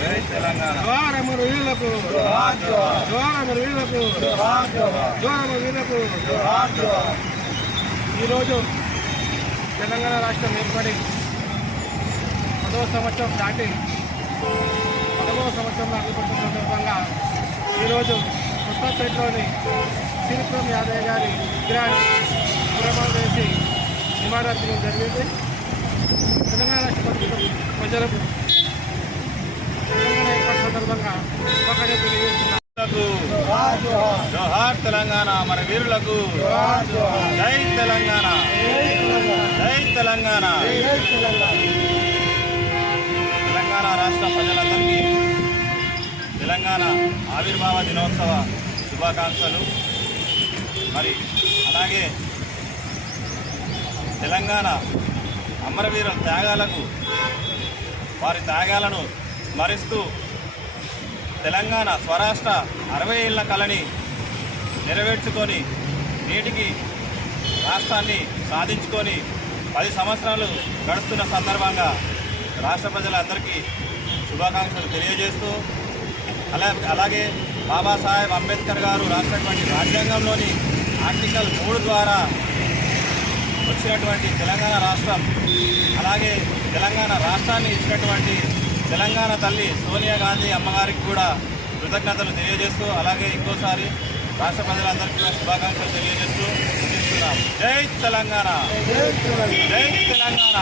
జోహార్ అమరవీరులకు, జోహార్ అమరవీరులకు, జోహార్ అమరవీరులకు. ఈరోజు తెలంగాణ రాష్ట్రం ఏర్పడి 10వ సంవత్సరం దాటి 11వ సంవత్సరంలో అడుగుపెట్టిన సందర్భంగా ఈరోజు కొత్తపేటలోని శ్రీపురం యాదయ్య గారి విగ్రహాన్ని పురమాలు వేసి నివాళులర్పించడం జరిగింది. తెలంగాణ రాష్ట్ర ప్రజలకు తెలంగాణ ఏర్పాటు సందర్భంగా శుభాకాంక్షలు తెలియజేస్తున్నారు. జోహార్ తెలంగాణ మన వీరులకు, జై తెలంగాణ, జై తెలంగాణ. తెలంగాణ రాష్ట్ర ప్రజలందరికీ తెలంగాణ ఆవిర్భావ దినోత్సవ శుభాకాంక్షలు. మరి అలాగే తెలంగాణ అమరవీరుల త్యాగాలకు, వారి త్యాగాలను స్మరిస్తూ తెలంగాణ స్వరాష్ట్ర 60 ఏళ్ల కళని నెరవేర్చుకొని నేటికి రాష్ట్రాన్ని సాధించుకొని 10 సంవత్సరాలు గడుస్తున్న సందర్భంగా రాష్ట్ర ప్రజలందరికీ శుభాకాంక్షలు తెలియజేస్తూ అలాగే బాబాసాహెబ్ అంబేద్కర్ గారు రాసినటువంటి రాజ్యాంగంలోని ఆర్టికల్ 3 ద్వారా వచ్చినటువంటి తెలంగాణ రాష్ట్రం, అలాగే తెలంగాణ రాష్ట్రాన్ని ఇచ్చినటువంటి తెలంగాణ తల్లి సోనియా గాంధీ అమ్మగారికి కూడా కృతజ్ఞతలు తెలియజేస్తూ, అలాగే ఇంకోసారి రాష్ట్ర ప్రజలందరికీ కూడా శుభాకాంక్షలు తెలియజేస్తూ ముగిస్తున్నాం. జై తెలంగాణ, జై తెలంగాణ.